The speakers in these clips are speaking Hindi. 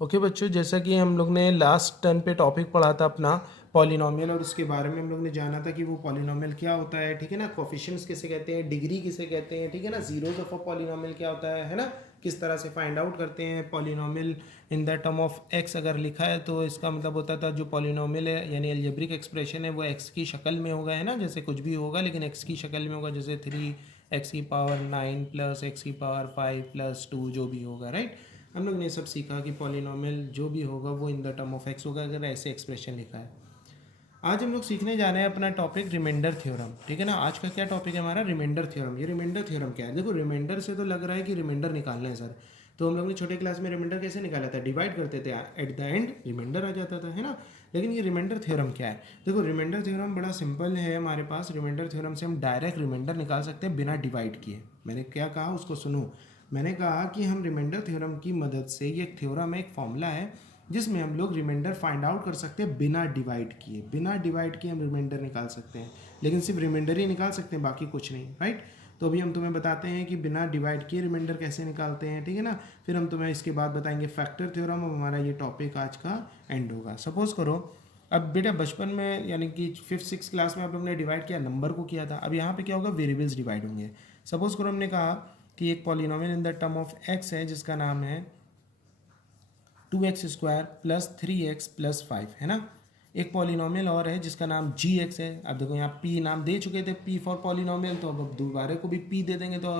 ओके बच्चों, जैसा कि हम लोग ने लास्ट टर्न पे टॉपिक पढ़ा था अपना पॉलिनोमियल, और उसके बारे में हम लोग ने जाना था कि वो पॉलिनोमियल क्या होता है, ठीक है ना। कोफिशिएंट्स किसे कहते हैं, डिग्री किसे कहते हैं, ठीक है ना। जीरोज ऑफ अ पॉलिनोमियल क्या होता है ना। किस तरह से फाइंड आउट करते हैं polynomial in the term of x अगर लिखा है तो इसका मतलब होता था जो पॉलिनोमियल है यानी अलजेब्रिक एक्सप्रेशन है वो एक्स की शक्ल में होगा, है ना। जैसे कुछ भी होगा लेकिन एक्स की शक्ल में होगा, जैसे 3x⁻9 प्लस x⁻5 प्लस 2 जो भी होगा, राइट। हम लोग ने सब सीखा कि पॉलिनोमियल जो भी होगा वो इन द टर्म ऑफ एक्स होगा अगर ऐसे एक्सप्रेशन लिखा है। आज हम लोग सीखने जा रहे हैं अपना टॉपिक रिमाइंडर थ्योरम, ठीक है ना। आज का क्या टॉपिक है हमारा, रिमाइंडर थ्योरम। ये रिमाइंडर थ्योरम क्या है, देखो रिमाइंडर से तो लग रहा है कि रिमाइंडर निकालना है सर। तो हम लोग ने छोटे क्लास में रिमाइंडर कैसे निकाला था, डिवाइड करते थे, एट द एंड रिमाइंडर आ जाता था, है ना। लेकिन ये रिमाइंडर थ्योरम क्या है, देखो रिमाइंडर थ्योरम बड़ा सिंपल है हमारे पास। रिमाइंडर थ्योरम से हम डायरेक्ट रिमाइंडर निकाल सकते हैं बिना डिवाइड किए। मैंने क्या कहा उसको सुनो। मैंने कहा कि हम रिमाइंडर थ्योरम की मदद से, ये एक थ्योरम है, एक फॉर्मूला है जिसमें हम लोग रिमाइंडर फाइंड आउट कर सकते हैं बिना डिवाइड किए। बिना डिवाइड किए हम रिमाइंडर निकाल सकते हैं, लेकिन सिर्फ रिमाइंडर ही निकाल सकते हैं, बाकी कुछ नहीं, राइट। तो अभी हम तुम्हें बताते हैं कि बिना डिवाइड किए रिमाइंडर कैसे निकालते हैं, ठीक है ना। फिर हम तुम्हें इसके बाद बताएंगे फैक्टर थ्योरम, और हमारा ये टॉपिक आज का एंड होगा। सपोज करो अब बेटा बचपन में यानी कि 5th 6th क्लास में आप लोग ने डिवाइड किया, नंबर को किया था। अब यहाँ पे क्या होगा, वेरिएबल्स डिवाइड होंगे। सपोज करो हमने कहा कि एक polynomial in the term of x है जिसका नाम है 2x² प्लस 3x प्लस 5, है ना। एक पॉलिनोमियल और है जिसका नाम gx है। अब देखो यहाँ p नाम दे चुके थे, p फॉर पॉलिनोमियल, तो अब दोबारा को भी p दे देंगे तो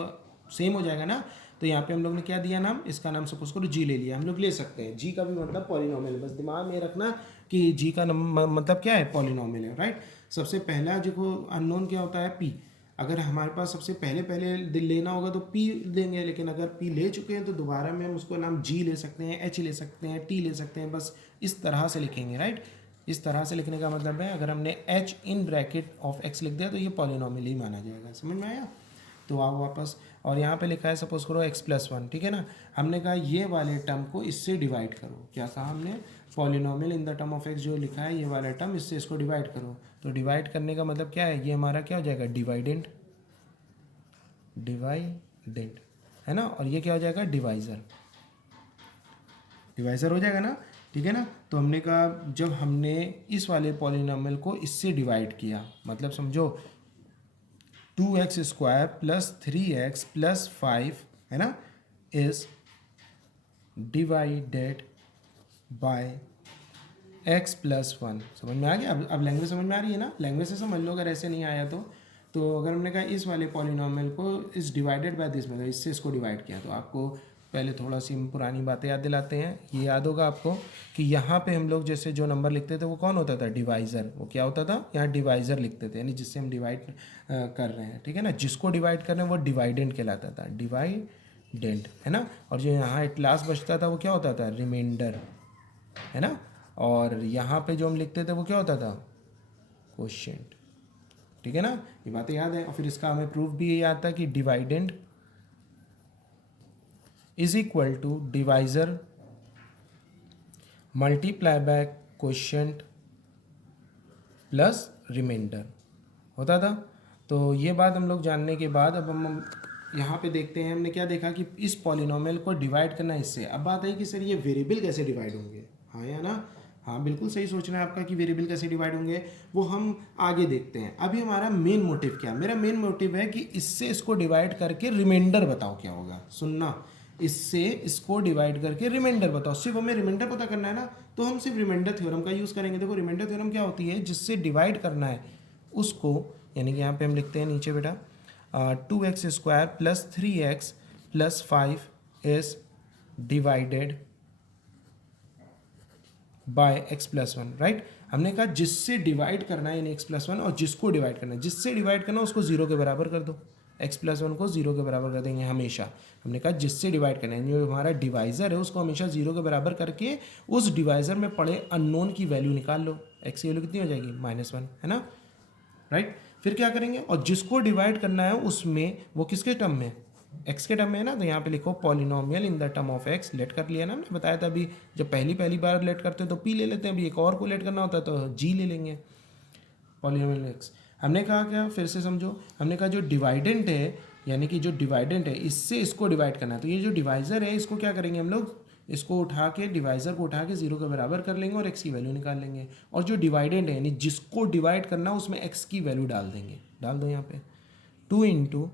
सेम हो जाएगा ना। तो यहाँ पे हम लोग ने क्या दिया नाम, इसका नाम सपोज करो g ले लिया। हम लोग ले सकते हैं g का भी मतलब पॉलिनोमियल, बस दिमाग में रखना कि g का मतलब क्या है, पॉलिनोमियल है, राइट। सबसे पहला जो अननोन क्या होता है, p। अगर हमारे पास सबसे पहले पहले लेना होगा तो p देंगे, लेकिन अगर p ले चुके हैं तो दोबारा में हम उसको नाम g ले सकते हैं, h ले सकते हैं, t ले सकते हैं, बस इस तरह से लिखेंगे, राइट। इस तरह से लिखने का मतलब है अगर हमने h in bracket of x लिख दिया तो ये पॉलिनोमियल ही माना जाएगा। समझ में आया। तो आओ वापस, और यहाँ पे लिखा है सपोज करो x+1, ठीक है ना। हमने कहा ये वाले टर्म को इससे डिवाइड करो। क्या कहा हमने, polynomial in the term of x जो लिखा है ये वाला टर्म, इससे इसको डिवाइड करो। तो डिवाइड करने का मतलब क्या है, ये हमारा क्या हो जाएगा, डिवाइडेंट, डिवाइडेंट, है ना। और ये क्या हो जाएगा, डिवाइज़र, डिवाइज़र हो जाएगा ना, ठीक है ना। तो हमने कहा जब हमने इस वाले पॉलिनोमियल को इससे डिवाइड किया, मतलब समझो 2x² प्लस 3x प्लस 5, है ना, इज डिवाइडेड बाय x+1। समझ में आ गया। अब लैंग्वेज समझ में आ रही है ना, लैंग्वेज से समझ लो अगर ऐसे नहीं आया तो अगर हमने कहा इस वाले पॉलिनोमियल को इस डिवाइडेड बाय दिस, मतलब इससे इसको डिवाइड किया, तो आपको पहले थोड़ा सी पुरानी बातें याद दिलाते हैं। ये याद होगा आपको कि यहाँ पे हम लोग जैसे जो नंबर लिखते थे वो कौन होता था, डिवाइज़र। वो क्या होता था, यहाँ डिवाइज़र लिखते थे, यानी जिससे हम डिवाइड कर रहे हैं, ठीक है ना। जिसको डिवाइड कर रहे हैं वो डिवाइडेंट कहलाता था, डिवाइडेंट, है ना। और जो यहाँ एट लास्ट बचता था वो क्या होता था, रिमाइंडर, है ना। और यहाँ पे जो हम लिखते थे वो क्या होता था, क्वोशिएंट, ठीक है ना। ये बातें याद है। और फिर इसका हमें प्रूफ भी ये याद था कि dividend is equal to divisor multiply by quotient plus remainder होता था। तो ये बात हम लोग जानने के बाद अब हम यहाँ पे देखते हैं, हमने क्या देखा कि इस पॉलिनोमियल को डिवाइड करना इससे। अब बात है कि सर ये वेरिएबल कैसे डिवाइड होंगे, हाँ या ना। हाँ बिल्कुल सही सोचना है आपका कि वेरिएबल कैसे डिवाइड होंगे, वो हम आगे देखते हैं। अभी हमारा मेन मोटिव क्या है, मेरा मेन मोटिव है कि इससे इसको डिवाइड करके रिमाइंडर बताओ क्या होगा। सुनना, इससे इसको डिवाइड करके रिमाइंडर बताओ, सिर्फ हमें रिमाइंडर पता करना है ना, तो हम सिर्फ रिमाइंडर थ्योरम का यूज़ करेंगे। देखो रिमाइंडर थ्योरम क्या होती है, जिससे डिवाइड करना है उसको, यानी कि यहाँ पे हम लिखते हैं नीचे बेटा 2x² plus 3x plus 5 is divided by x+1, right. हमने कहा जिससे डिवाइड करना है यानी x+1, और जिसको डिवाइड करना है, जिससे डिवाइड करना है उसको 0 के बराबर कर दो। x+1 को 0 के बराबर कर देंगे हमेशा। हमने कहा जिससे डिवाइड करना है, जो हमारा डिवाइज़र है उसको हमेशा 0 के बराबर करके उस डिवाइज़र में पड़े अननोन की वैल्यू निकाल लो। x की वैल्यू कितनी हो जाएगी, -1, है ना, राइट। फिर क्या करेंगे, और जिसको डिवाइड करना है उसमें वो किसके टर्म में, एक्स के टर्म में है ना। तो यहाँ पे लिखो polynomial in the term of x. Let कर लिया ना, हमने बताया था अभी, जब पहली बार लेट करते हैं तो पी ले लेते हैं, अभी एक और को लेट करना होता है तो जी ले लेंगे, पॉलिनोमियल एक्स। हमने कहा क्या, फिर से समझो, हमने कहा जो डिवाइडेंट है, यानी कि जो डिवाइडेंट है इससे इसको डिवाइड करना है, तो ये जो डिवाइज़र है इसको क्या करेंगे हम लोग, इसको उठा के डिवाइज़र को उठा के 0 के बराबर कर लेंगे और x की वैल्यू निकाल लेंगे, और जो डिवाइडेंड है यानी जिसको डिवाइड करना उसमें x की वैल्यू डाल देंगे। डाल दो यहाँ पे 2 इंटू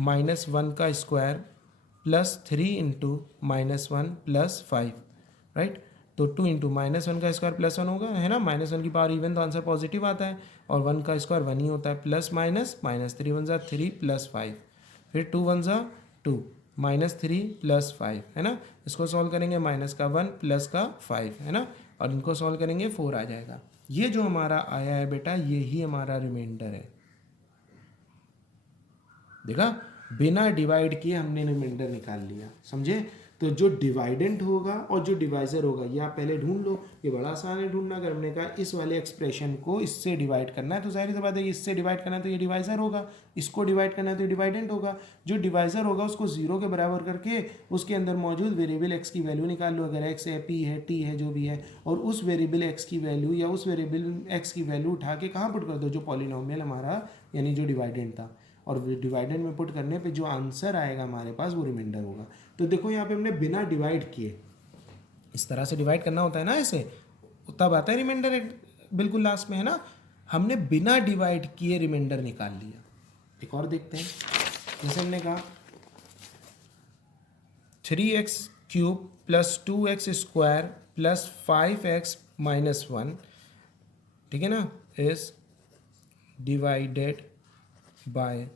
-1 का square plus 3 into -1 plus 5, right. तो 2 इंटू -1 का स्क्वायर प्लस 1 होगा, है ना, -1 की पावर इवन तो आंसर पॉजिटिव आता है, और 1 का स्क्वायर 1 ही होता है, प्लस माइनस माइनस 3 1 3 प्लस 5, फिर 2 1 2 -3 प्लस 5, है ना। इसको सॉल्व करेंगे, माइनस का 1 प्लस का 5, है ना, और इनको सॉल्व करेंगे 4 आ जाएगा। ये जो हमारा आया है बेटा, ये ही हमारा रिमाइंडर है। देखा, बिना डिवाइड किए हमने रिमाइंडर निकाल लिया, समझे। तो जो डिवाइडेंट होगा और जो डिवाइजर होगा ये आप पहले ढूंढ लो, ये बड़ा आसान है ढूंढना। अगर हमने कहा इस वाले एक्सप्रेशन को इससे डिवाइड करना है तो जाहिर सी बात है इससे डिवाइड करना है तो ये डिवाइजर होगा, इसको डिवाइड करना है तो ये डिवाइडेंट होगा। जो डिवाइजर होगा उसको 0 के बराबर करके उसके अंदर मौजूद वेरिएबल एक्स की वैल्यू निकाल लो, अगर एक्स है, पी है, टी है, जो भी है, और उस वेरिएबल एक्स की वैल्यू या उस वेरिएबल एक्स की वैल्यू उठा के कहाँ पुट कर दो, जो पॉलिनोमियल हमारा यानी जो डिवाइडेंट था, और डिवाइडेंड में पुट करने पे जो आंसर आएगा हमारे पास वो रिमाइंडर होगा। तो देखो यहाँ पे हमने बिना डिवाइड किए, इस तरह से डिवाइड करना होता है ना ऐसे, तब आता है रिमाइंडर बिल्कुल लास्ट में, है ना। हमने बिना डिवाइड किए रिमाइंडर निकाल लिया। एक और देखते हैं, जैसे हमने कहा 3x³ plus 2x square plus 5x minus 1, ठीक है ना, is divided by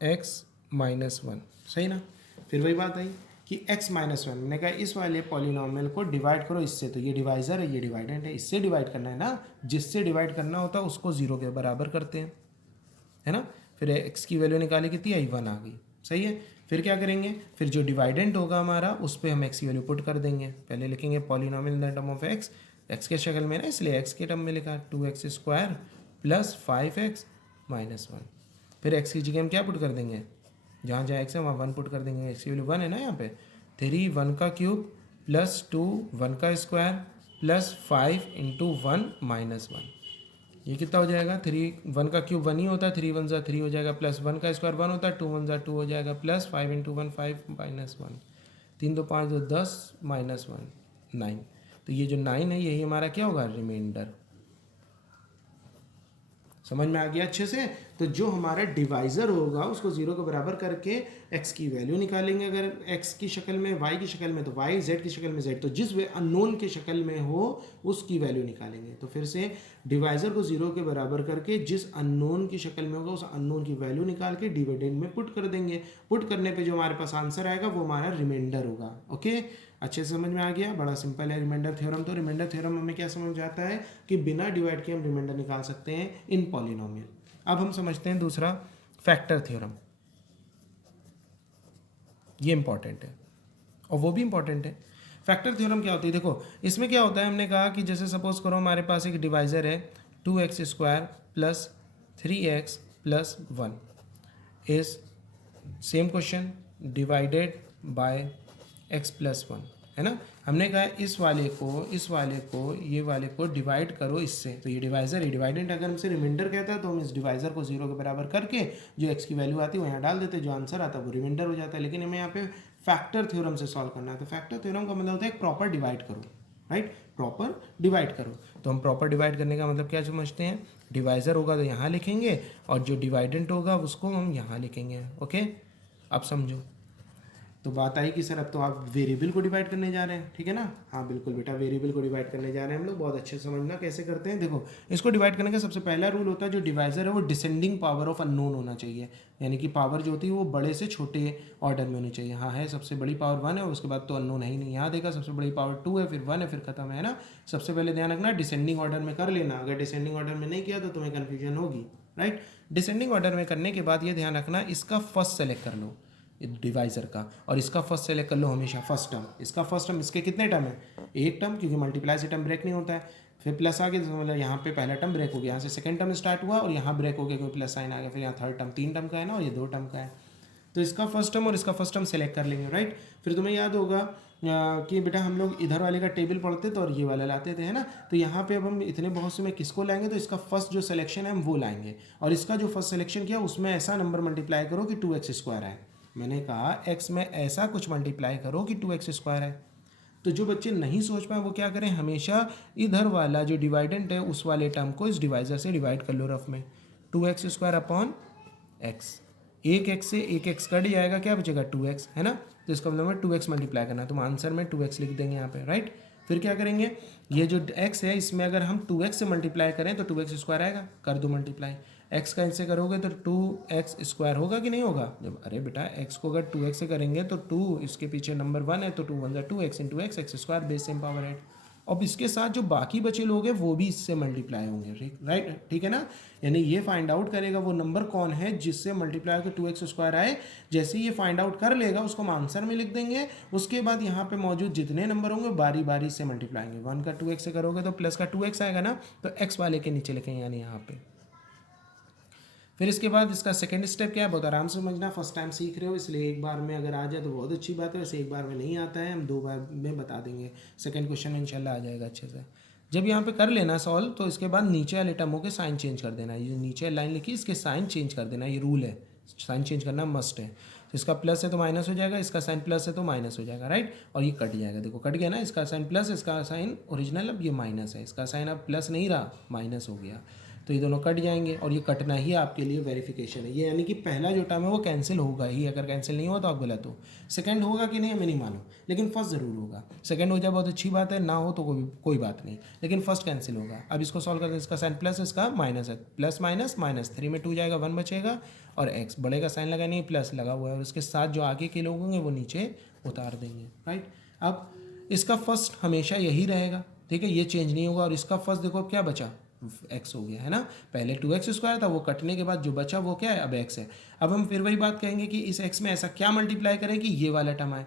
x minus 1, सही ना। फिर वही बात आई कि x माइनस 1, मैंने कहा इस वाले पॉलिनोमियल को डिवाइड करो इससे, तो ये डिवाइजर है, ये डिवाइडेंट है, इससे डिवाइड करना है ना, जिससे डिवाइड करना होता है उसको 0 के बराबर करते हैं, है ना। फिर x की वैल्यू निकाली कितनी आई, 1 आ गई, सही है। फिर क्या करेंगे, फिर जो डिवाइडेंट होगा हमारा उस पर हम x की वैल्यू पुट कर देंगे। पहले लिखेंगे polynomial in the term of x के शक्ल में ना, इसलिए x के टर्म में लिखा 2x square plus 5x minus 1। फिर x की जगह हम क्या पुट कर देंगे, जहाँ जहाँ x है वहाँ 1 पुट कर देंगे, x की वैल्यू 1 है ना यहाँ पे। 3 1 का क्यूब प्लस 2 1 का स्क्वायर प्लस 5 इंटू 1 माइनस 1, ये कितना हो जाएगा, 3 1 का क्यूब 1 ही होता है, 3 1 3 हो जाएगा, प्लस 1 का स्क्वायर 1 होता है, 2 1 2 हो जाएगा, प्लस 5 इंटू 1 5 माइनस 1, 3 2 5 2 10 माइनस 1 9। तो ये जो 9 है यही हमारा क्या होगा, रिमाइंडर। समझ में आ गया अच्छे से। तो जो हमारा डिवाइजर होगा उसको 0 के बराबर करके x की वैल्यू निकालेंगे, अगर x की शक्ल में, y की शक्ल में तो y, z की शक्ल में z, तो जिस अननोन की शक्ल में हो उसकी वैल्यू निकालेंगे। तो फिर से डिवाइजर को 0 के बराबर करके जिस अननोन की शक्ल में होगा उस अननोन की वैल्यू निकाल के डिविडेंड में पुट कर देंगे। पुट करने पे जो हमारे पास आंसर आएगा वो हमारा रिमाइंडर होगा। ओके, अच्छे से समझ में आ गया, बड़ा सिंपल है रिमाइंडर थ्योरम। तो रिमाइंडर थ्योरम हमें क्या समझ आता है कि बिना डिवाइड किए हम रिमाइंडर निकाल सकते हैं इन पॉलिनोमियल। अब हम समझते हैं दूसरा फैक्टर थ्योरम। ये इंपॉर्टेंट है और वो भी इंपॉर्टेंट है। फैक्टर थ्योरम क्या होती है, देखो इसमें क्या होता है, हमने कहा कि जैसे सपोज करो हमारे पास एक डिवाइजर है 2x square plus 3x plus 1 is same question divided by x plus 1, है ना। हमने कहा इस वाले को ये वाले को डिवाइड करो इससे, तो ये डिवाइजर है, डिवाइडेंट अगर हमसे रिमाइंडर कहता है तो हम इस डिवाइजर को 0 के बराबर करके जो x की वैल्यू आती है वो यहाँ डाल देते, जो आंसर आता है वो रिमाइंडर हो जाता है। लेकिन हमें यहाँ पे फैक्टर थ्योरम से सॉल्व करना है, तो फैक्टर थ्योरम का मतलब होता है एक प्रॉपर डिवाइड करो, राइट, प्रॉपर डिवाइड करो। तो हम प्रॉपर डिवाइड करने का मतलब क्या समझते हैं, डिवाइजर होगा तो यहाँ लिखेंगे और जो डिवाइडेंट होगा उसको हम यहाँ लिखेंगे। ओके, अब समझो। तो बात आई कि सर अब तो आप वेरिएबल को डिवाइड करने जा रहे हैं, ठीक है ना। हाँ बिल्कुल बेटा, वेरिएबल को डिवाइड करने जा रहे हैं हम लोग। बहुत अच्छे से समझना कैसे करते हैं। देखो इसको डिवाइड करने का सबसे पहला रूल होता है, जो डिवाइजर है वो डिसेंडिंग पावर ऑफ अननोन होना चाहिए, यानी कि पावर जो होती है वो बड़े से छोटे ऑर्डर में होनी चाहिए। हाँ है, सबसे बड़ी पावर 1 है, उसके बाद तो अननोन है ही नहीं। यहाँ देखा सबसे बड़ी पावर 2 है, फिर 1 है, फिर खत्म है ना। सबसे पहले ध्यान रखना डिसेंडिंग ऑर्डर में कर लेना, अगर डिसेंडिंग ऑर्डर में नहीं किया तो तुम्हें कन्फ्यूजन होगी, राइट। डिसेंडिंग ऑर्डर में करने के बाद ये ध्यान रखना इसका फर्स्ट सेलेक्ट कर लो डिवाइजर का, और इसका फर्स्ट सेलेक्ट कर लो हमेशा फर्स्ट टर्म। इसका फर्स्ट टर्म, इसके कितने टर्म है, एक टर्म, क्योंकि मल्टीप्लाई से टर्म ब्रेक नहीं होता है। फिर प्लस आ गया तो मतलब यहाँ पे पहला टर्म ब्रेक हो गया, यहाँ से सेकंड टर्म स्टार्ट हुआ और यहाँ ब्रेक हो गया क्योंकि प्लस साइन आ गया। फिर यहाँ थर्ड टर्म 3 टर्म का है ना, और ये 2 टर्म का है। तो इसका फर्स्ट टर्म और इसका फर्स्ट टर्म सेलेक्ट कर लेंगे, राइट। फिर तुम्हें याद होगा कि बेटा हम लोग इधर वाले का टेबल पढ़ते थे और ये वाला लाते थे, है ना। तो यहाँ पे अब हम इतने बहुत से में किसको लाएंगे, तो इसका फर्स्ट जो सिलेक्शन है हम वो लाएंगे, और इसका जो फर्स्ट सिलेक्शन किया उसमें ऐसा नंबर मल्टीप्लाई करो कि 2x स्क्वायर है, मैंने कहा x में ऐसा कुछ मल्टीप्लाई करो कि 2x² है। तो जो बच्चे नहीं सोच पाए वो क्या करें, हमेशा इधर वाला जो डिवाइडेंट है उस वाले टर्म को इस डिवाइजर से डिवाइड कर लो रफ में, 2x² अपॉन x। एक x से एक x कट जाएगा, क्या बचेगा 2x, है ना। तो इसका मतलब है 2x मल्टीप्लाई करना, तो हम आंसर में 2x लिख देंगे यहाँ पे, राइट। फिर क्या करेंगे, ये जो x है इसमें अगर हम 2x से मल्टीप्लाई करें तो 2x² आएगा, कर दो मल्टीप्लाई। x का इससे करोगे तो 2x² होगा कि नहीं होगा। जब अरे बेटा x को अगर 2x से करेंगे तो 2 इसके पीछे नंबर 1 है, तो 2 1 2x into x, x² base same power 8। अब इसके साथ जो बाकी बचे लोग हैं वो भी इससे मल्टीप्लाई होंगे, राइट, ठीक है ना। यानी ये फाइंड आउट करेगा वो नंबर कौन है जिससे मल्टीप्लाई होकर 2x² आए। जैसे ये फाइंड आउट कर लेगा उसको हम आंसर में लिख देंगे। उसके बाद यहाँ पे मौजूद जितने नंबर होंगे बारी बारी से मल्टीप्लाई होंगे। 1 का 2x से करोगे तो प्लस का 2x आएगा ना, तो x वाले के नीचे लिखेंगे यानी यहाँ पे। फिर इसके बाद इसका सेकंड स्टेप क्या है, बहुत आराम से समझना, फर्स्ट टाइम सीख रहे हो इसलिए एक बार में अगर आ जाए तो बहुत अच्छी बात है, वैसे एक बार में नहीं आता है, हम 2 बार में बता देंगे। सेकंड क्वेश्चन में इंशाल्लाह आ जाएगा अच्छे से। जब यहाँ पे कर लेना सॉल्व तो इसके बाद नीचे वाले टर्मों के साइन चेंज कर देना। ये नीचे लाइन लिखी इसके साइन चेंज कर देना, ये रूल है, साइन चेंज करना मस्ट है। इसका प्लस है तो माइनस हो जाएगा, इसका साइन प्लस है तो माइनस हो जाएगा, राइट। और ये कट जाएगा, देखो कट गया ना, इसका साइन प्लस, इसका साइन ओरिजिनल, अब ये माइनस है, इसका साइन अब प्लस नहीं रहा माइनस हो गया, तो ये दोनों कट जाएंगे और ये कटना ही आपके लिए वेरिफिकेशन है। ये यानी कि पहला जो टर्म है वो कैंसिल होगा ही, अगर कैंसिल नहीं हुआ तो आप गलत हो। सेकंड होगा कि नहीं हमें नहीं मालूम, लेकिन फर्स्ट ज़रूर होगा। सेकंड हो जाए बहुत अच्छी बात है, ना हो तो कोई बात नहीं, लेकिन फर्स्ट कैंसिल होगा। अब इसको सॉल्व करते हैं, इसका साइन प्लस, इसका माइनस है, प्लस माइनस माइनस, 3 में 2 जाएगा, 1 बचेगा, और x बड़े का साइन लगा नहीं, प्लस लगा हुआ है, और उसके साथ जो आगे के लोग होंगे वो नीचे उतार देंगे, राइट। अब इसका फर्स्ट हमेशा यही रहेगा, ठीक है, ये चेंज नहीं होगा। और इसका फर्स्ट देखो क्या बचा, x हो गया, है ना। पहले 2x² था, वो कटने के बाद जो बचा वो क्या है, अब x है। अब हम फिर वही बात कहेंगे कि इस x में ऐसा क्या मल्टीप्लाई करें कि ये वाला टर्म आए।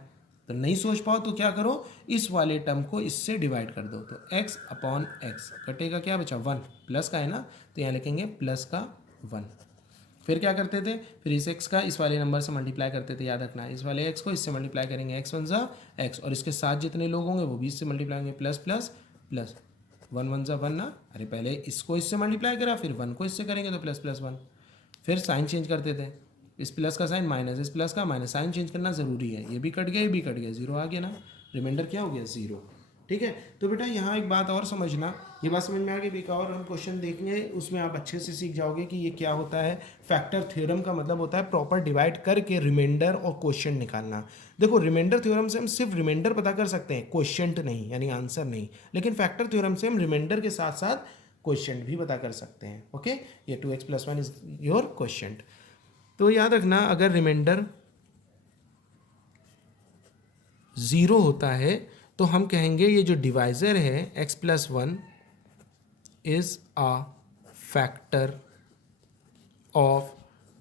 तो नहीं सोच पाओ तो क्या करो, इस वाले टर्म को इससे डिवाइड कर दो, तो x अपॉन x कटेगा, क्या बचा 1, प्लस का है ना, तो यहाँ लिखेंगे प्लस का 1। फिर क्या करते थे, फिर इस x का इस वाले नंबर से मल्टीप्लाई करते थे, याद रखना, इस वाले x को इससे मल्टीप्लाई करेंगे, x 1 ज़ा x, और इसके साथ जितने लोग होंगे वो भी इससे मल्टीप्लाई होंगे, प्लस प्लस प्लस, 1 1 ज़ा 1 ना, अरे पहले इसको इससे मल्टीप्लाई करा फिर 1 को इससे करेंगे तो प्लस प्लस 1। फिर साइन चेंज करते थे, इस प्लस का साइन माइनस, इस प्लस का माइनस, साइन चेंज करना ज़रूरी है। ये भी कट गया, ये भी कट गया, 0 आ गया ना, रिमाइंडर क्या हो गया 0, ठीक है। तो बेटा यहाँ एक बात और समझना, ये बात समझ में आ गई। एक और हम क्वेश्चन देखेंगे, उसमें आप अच्छे से सीख जाओगे कि ये क्या होता है। फैक्टर थ्योरम का मतलब होता है प्रॉपर डिवाइड करके रिमाइंडर और क्वोशिएंट निकालना। देखो रिमाइंडर थ्योरम से हम सिर्फ रिमाइंडर पता कर सकते हैं, क्वोशिएंट नहीं, यानी आंसर नहीं। लेकिन फैक्टर थ्योरम से हम रिमाइंडर के साथ साथ क्वोशिएंट भी पता कर सकते हैं। ओके, ये 2x + 1 इज योर क्वोशिएंट। तो याद रखना, अगर रिमाइंडर 0 होता है तो हम कहेंगे ये जो डिवाइज़र है x + 1 is a factor of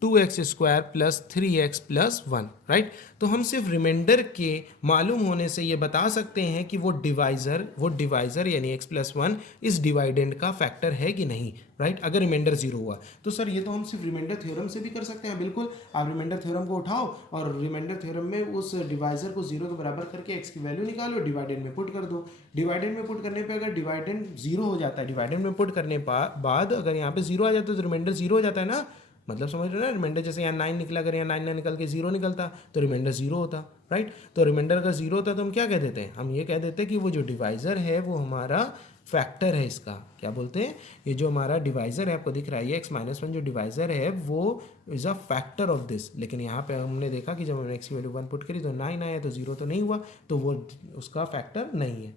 2x² + 3x + 1, right. तो हम सिर्फ रिमाइंडर के मालूम होने से ये बता सकते हैं कि वो डिवाइज़र यानी x + 1 इस डिवाइडेंड का फैक्टर है कि नहीं, राइट। अगर रिमाइंडर 0 हुआ तो सर ये तो हम सिर्फ रिमाइंडर थ्योरम से भी कर सकते हैं। बिल्कुल, आप रिमाइंडर थ्योरम को उठाओ और रिमाइंडर थ्योरम में उस डिवाइज़र को 0 के बराबर करके x की वैल्यू निकालो, डिवाइडेंड में पुट कर दो। डिवाइडेंड में पुट करने पे अगर डिवाइडेंड 0 हो जाता है, डिवाइडेंड में पुट करने बाद अगर यहाँ पे 0 आ जाता है तो रिमाइंडर 0 हो जाता है ना, मतलब समझ रहे हो ना। रिमाइंडर जैसे यहाँ 9 निकला, अगर यहाँ 9 ना निकल के 0 निकलता तो रिमाइंडर 0 होता, राइट। तो रिमाइंडर अगर 0 होता तो हम क्या कह देते हैं, हम ये कह देते हैं कि वो जो डिवाइज़र है वो हमारा फैक्टर है। इसका क्या बोलते हैं, ये जो हमारा डिवाइज़र है आपको दिख रहा है, ये x - 1 जो डिवाइज़र है वो is a factor of this. लेकिन यहाँ पे हमने देखा कि जब हमने x की वैल्यू 1 पुट करी तो 9 आया, तो 0 तो नहीं हुआ, तो वो उसका फैक्टर नहीं है,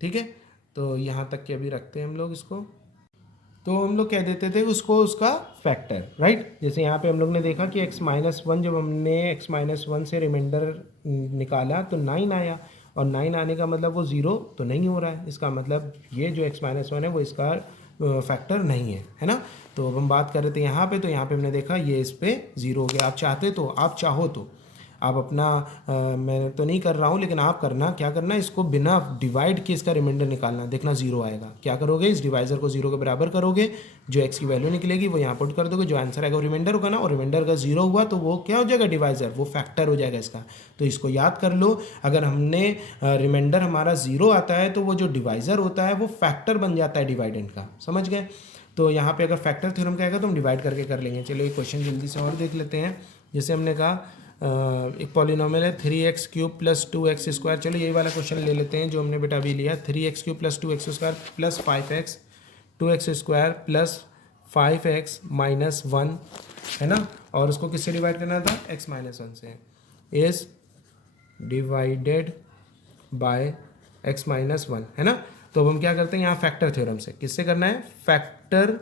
ठीक है। तो यहाँ तक के अभी रखते हैं हम लोग इसको। तो हम लोग कह देते थे उसको उसका फैक्टर, राइट। जैसे यहाँ पे हम लोग ने देखा कि x - 1 जब हमने x - 1 से रिमाइंडर निकाला तो 9 आया, और 9 आने का मतलब वो 0 तो नहीं हो रहा है। इसका मतलब ये जो x - 1 है वो इसका फैक्टर नहीं है ना। तो अब हम बात कर रहे थे यहाँ पे, तो यहाँ पे हमने देखा ये इस पर 0 हो गया। आप चाहो तो आप अपना मैं तो नहीं कर रहा हूँ, लेकिन आप करना, क्या करना, इसको बिना डिवाइड के इसका रिमाइंडर निकालना, देखना 0 आएगा। क्या करोगे, इस डिवाइज़र को 0 के बराबर करोगे, जो x की वैल्यू निकलेगी वो यहाँ पुट कर दोगे, जो आंसर आएगा वो रिमाइंडर होगा ना, और रिमाइंडर का 0 हुआ तो वो क्या हो जाएगा, डिवाइज़र, वो फैक्टर हो जाएगा इसका। तो इसको याद कर लो, अगर हमने रिमाइंडर हमारा 0 आता है तो वो जो डिवाइज़र होता है वो फैक्टर बन जाता है डिवाइडेंड का, समझ गए। तो यहाँ पे अगर फैक्टर थ्योरम कहेगा तो हम डिवाइड करके कर लेंगे। चलो एक क्वेश्चन जल्दी से और देख लेते हैं। जैसे हमने कहा एक पॉलिनॉमियल है 3x³ प्लस 2x²। चलो यही वाला क्वेश्चन ले लेते हैं जो हमने बेटा अभी लिया, 3x³ plus 2x² plus 5x 2x² plus 5x minus 1 है ना, और उसको किससे डिवाइड करना था, x माइनस 1 से, is divided by x minus 1 है ना। तो अब हम क्या करते हैं यहाँ फैक्टर थ्योरम से, किससे करना है, फैक्टर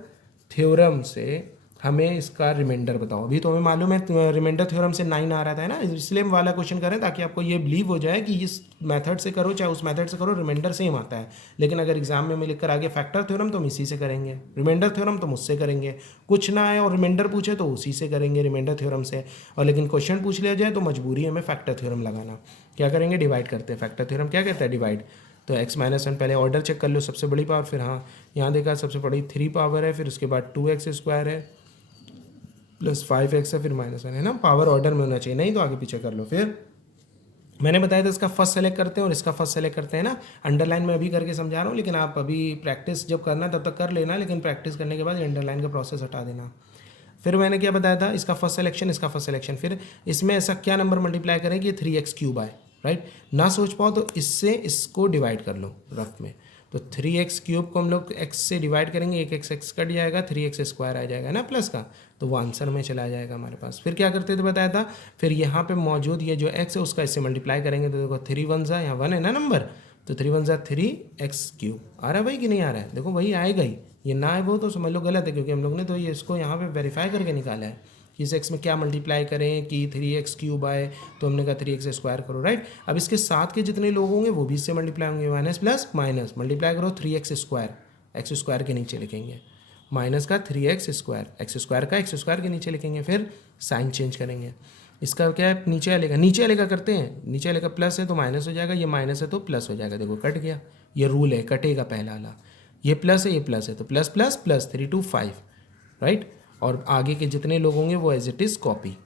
थ्योरम से हमें इसका रिमाइंडर बताओ। अभी तो हमें मालूम है रिमाइंडर थ्योरम से 9 आ रहा था है ना, इसलिए हम वाला क्वेश्चन करें ताकि आपको ये बिलीव हो जाए कि इस मेथड से करो चाहे उस मेथड से करो रिमाइंडर सेम आता है। लेकिन अगर एग्जाम में लिख कर आगे फैक्टर थ्योरम तो हम इसी से करेंगे, रिमाइंडर थ्योरम तो मुझसे करेंगे, कुछ ना आए और रिमाइंडर पूछे तो उसी से करेंगे रिमाइंडर थ्योरम से, और लेकिन क्वेश्चन पूछ लिया जाए तो मजबूरी है हमें फैक्टर थ्योरम लगाना। क्या करेंगे, डिवाइड करते हैं, फैक्टर थ्योरम क्या कहता है, डिवाइड। तो x माइनस 1 पहले ऑर्डर चेक कर लो, सबसे बड़ी पावर, फिर हाँ यहाँ देखा सबसे बड़ी 3 पावर है, फिर उसके बाद 2x² है प्लस 5x है, फिर -1 है ना, पावर ऑर्डर में होना चाहिए, नहीं तो आगे पीछे कर लो। फिर मैंने बताया था इसका फर्स्ट सेलेक्ट करते हैं और इसका फर्स्ट सेलेक्ट करते हैं ना, अंडरलाइन में अभी करके समझा रहा हूँ, लेकिन आप अभी प्रैक्टिस जब करना तब तक कर लेना, लेकिन प्रैक्टिस करने के बाद अंडरलाइन का प्रोसेस हटा देना। फिर मैंने क्या बताया था, इसका फर्स्ट सिलेक्शन, इसका फर्स्ट सिलेक्शन, फिर इसमें ऐसा क्या नंबर मल्टीप्लाई करें कि ये 3x³ आए, राइट। ना सोच पाओ तो इससे इसको डिवाइड कर लो रफ में, तो 3x³ को हम लोग x से डिवाइड करेंगे, एक x कट जाएगा, 3x² आ जाएगा ना प्लस का, तो वो आंसर में चला जाएगा हमारे पास। फिर क्या करते थे बताया था, फिर यहाँ पे मौजूद ये जो x है उसका इससे मल्टीप्लाई करेंगे, तो देखो 3 1 जा, यहाँ 1 है ना नंबर, तो 3 1 जा 3x³ आ रहा है भाई कि नहीं आ रहा है, देखो वही आएगा ही, ये ना है वो तो समझ लो गलत है, क्योंकि हम लोग ने तो ये इसको यहाँ पे वेरीफाई करके निकाला है कि इस x में क्या मल्टीप्लाई करें कि 3x³ आए, तो हमने कहा 3x² करो, राइट। अब इसके साथ के जितने लोग होंगे वो भी इससे मल्टीप्लाई होंगे, माइनस प्लस माइनस, मल्टीप्लाई करो 3x², x² के नीचे लिखेंगे, माइनस का 3x², x² का x² के नीचे लिखेंगे, फिर साइन चेंज करेंगे, इसका क्या है नीचे आलेगा, नीचे आलेगा करते हैं, नीचे आलेगा प्लस है तो माइनस हो जाएगा, ये माइनस है तो प्लस हो जाएगा, देखो कट गया, ये रूल है कटेगा पहला वाला, ये प्लस है ये प्लस है तो प्लस प्लस प्लस 3 2 5, राइट, और आगे के जितने लोग होंगे वो एज इट इज़ कॉपी।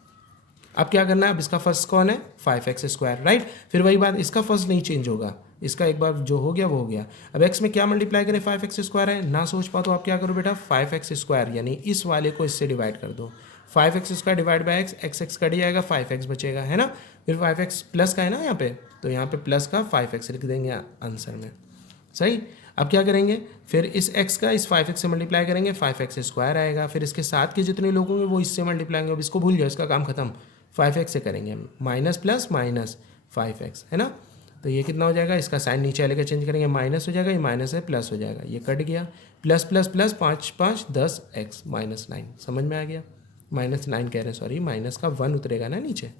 अब क्या करना है, अब इसका फर्स्ट कौन है 5x², राइट, फिर वही बात, इसका फर्स्ट नहीं चेंज होगा, इसका एक बार जो हो गया वो हो गया। अब x में क्या मल्टीप्लाई करें, 5x² है, ना सोच पाओ तो आप क्या करो बेटा 5x² यानी इस वाले को इससे डिवाइड कर दो, 5x² divide by x, x cut जाएगा 5x बचेगा है ना, फिर 5x प्लस का है ना यहाँ पे, तो यहाँ पे प्लस का 5x लिख देंगे आंसर में, सही। अब क्या करेंगे, फिर इस x का इस 5x से मल्टीप्लाई करेंगे, 5x² आएगा, फिर इसके साथ के जितने लोग होंगे वो इससे मल्टीप्लाई होंगे, अब इसको भूल जाओ, इसका काम खत्म, 5x से करेंगे हम, माइनस प्लस माइनस 5x है ना, तो ये कितना हो जाएगा, इसका साइन नीचे वाले का चेंज करेंगे, माइनस हो जाएगा, ये माइनस है प्लस हो जाएगा, ये कट गया, प्लस प्लस प्लस 5 5 10x -9, समझ में आ गया, -9 कह रहे हैं सॉरी, माइनस का 1 उतरेगा ना नीचे,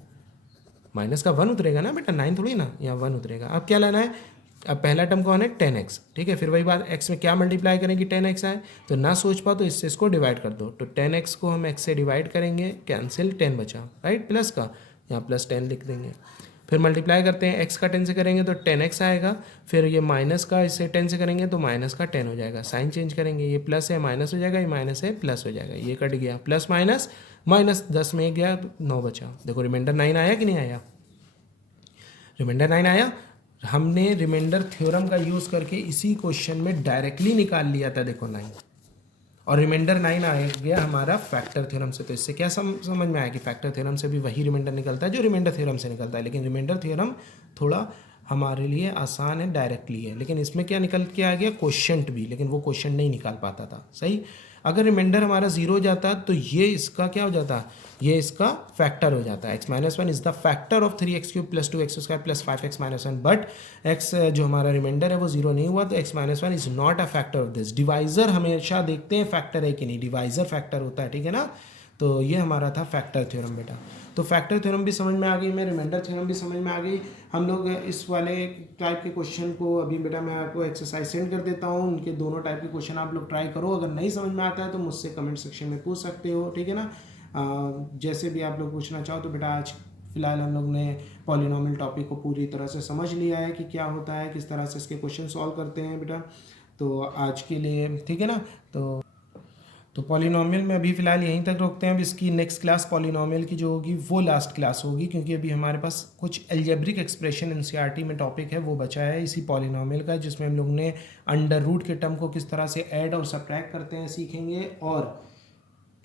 माइनस का 1 उतरेगा ना बेटा, 9 थोड़ी ना, यहाँ 1 उतरेगा। अब क्या लेना है, अब पहला टर्म कौन है 10x, ठीक है, फिर वही बात x में क्या मल्टीप्लाई करें कि 10x आए, तो ना सोच पाओ तो इससे इसको डिवाइड कर दो, तो 10x को हम x से डिवाइड करेंगे, कैंसिल 10 बचा, राइट, प्लस का यहाँ प्लस 10 लिख देंगे, फिर मल्टीप्लाई करते हैं x का 10 से करेंगे तो 10x आएगा, फिर ये माइनस का इससे 10 से करेंगे तो माइनस का 10 हो जाएगा, साइन चेंज करेंगे, ये प्लस है माइनस हो जाएगा, ये माइनस है प्लस हो जाएगा, ये कट गया, प्लस माइनस माइनस 10 में गया 9 बचा, देखो रिमाइंडर 9 आया कि नहीं आया, रिमाइंडर 9 आया। हमने रिमाइंडर थ्योरम का यूज़ करके इसी क्वेश्चन में डायरेक्टली निकाल लिया था, देखो 9, और रिमाइंडर 9 आ गया हमारा फैक्टर थ्योरम से, तो इससे क्या समझ में आया कि फैक्टर थ्योरम से भी वही रिमाइंडर निकलता है जो रिमाइंडर थ्योरम से निकलता है, लेकिन रिमाइंडर थ्योरम थोड़ा हमारे लिए आसान है, डायरेक्टली है, लेकिन इसमें क्या निकल के आ गया क्वेश्चन भी, लेकिन वो क्वेश्चन नहीं निकाल पाता था, सही। अगर रिमाइंडर हमारा 0 हो जाता तो ये इसका क्या हो जाता, ये इसका फैक्टर हो जाता है, x minus 1 is the factor of 3x³ plus 2x² plus 5x minus 1, but x जो हमारा रिमाइंडर है वो 0 नहीं हुआ, तो x minus 1 is not a factor of this. Divisor हमेशा देखते हैं फैक्टर है कि नहीं, डिवाइजर फैक्टर होता है, ठीक है ना, तो ये हमारा था फैक्टर थ्योरम बेटा। तो फैक्टर थ्योरम भी समझ में आ गई, मैं रिमाइंडर थ्योरम भी समझ में आ गई। हम लोग इस वाले टाइप के क्वेश्चन को अभी बेटा मैं आपको एक्सरसाइज सेंड कर देता हूँ, उनके दोनों टाइप के क्वेश्चन आप लोग ट्राई करो, अगर नहीं समझ में आता है तो मुझसे कमेंट सेक्शन में पूछ सकते हो, ठीक है ना। जैसे भी आप लोग पूछना चाहो, तो बेटा आज फिलहाल हम लोग ने पॉलिनोमियल टॉपिक को पूरी तरह से समझ लिया है कि क्या होता है, किस तरह से इसके क्वेश्चन सॉल्व करते हैं बेटा, तो आज के लिए ठीक है ना। तो पॉलिनोमियल में अभी फ़िलहाल यहीं तक रोकते हैं, अब इसकी नेक्स्ट क्लास पॉलिनोमियल की जो होगी वो लास्ट क्लास होगी, क्योंकि अभी हमारे पास कुछ एल्जेब्रिक एक्सप्रेशन एनसीईआरटी में टॉपिक है वो बचा है इसी पॉलिनोमियल का, जिसमें हम लोग ने अंडर रूट के टर्म को किस तरह से ऐड और सब्ट्रैक्ट करते हैं सीखेंगे, और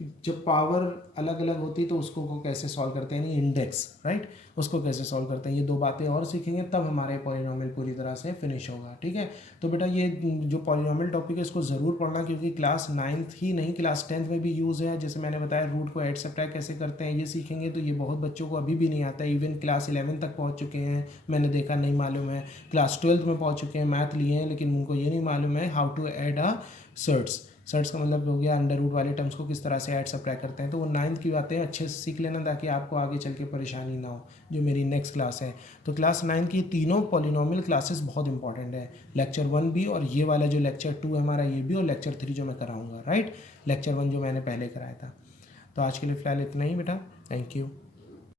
जब पावर अलग अलग होती है तो उसको को कैसे सॉल्व करते हैं, यानी इंडेक्स, राइट, उसको कैसे सॉल्व करते हैं। ये दो बातें और सीखेंगे तब हमारे पॉलिनॉमियल पूरी तरह से फिनिश होगा, ठीक है। तो बेटा ये जो पॉलिनॉमियल टॉपिक है इसको ज़रूर पढ़ना, क्योंकि क्लास 9th ही नहीं क्लास 10th में भी यूज़ है। जैसे मैंने बताया रूट को ऐड सब्ट्रैक्ट कैसे करते हैं ये सीखेंगे, तो ये बहुत बच्चों को अभी भी नहीं आता है। इवन क्लास 11 तक पहुँच चुके हैं, मैंने देखा, नहीं मालूम है। क्लास 12th में पहुँच चुके हैं, मैथ लिए हैं, लेकिन उनको ये नहीं मालूम है how to add a surds. Surds का मतलब हो गया अंडर रूट वाले टर्म्स को किस तरह से ऐड सब्ट्रैक्ट करते हैं। तो वो 9th की बातें अच्छे से सीख लेना, ताकि आपको आगे चल के परेशानी ना हो, जो मेरी नेक्स्ट क्लास है। तो क्लास 9 की तीनों पॉलिनॉमियल क्लासेस बहुत इंपॉर्टेंट है, लेक्चर 1 भी, और ये वाला जो लेक्चर 2 है हमारा ये भी, और लेक्चर 3 जो मैं कराऊंगा, राइट, लेक्चर 1 जो मैंने पहले कराया था। तो आज के लिए फ़िलहाल इतना ही बेटा, थैंक यू।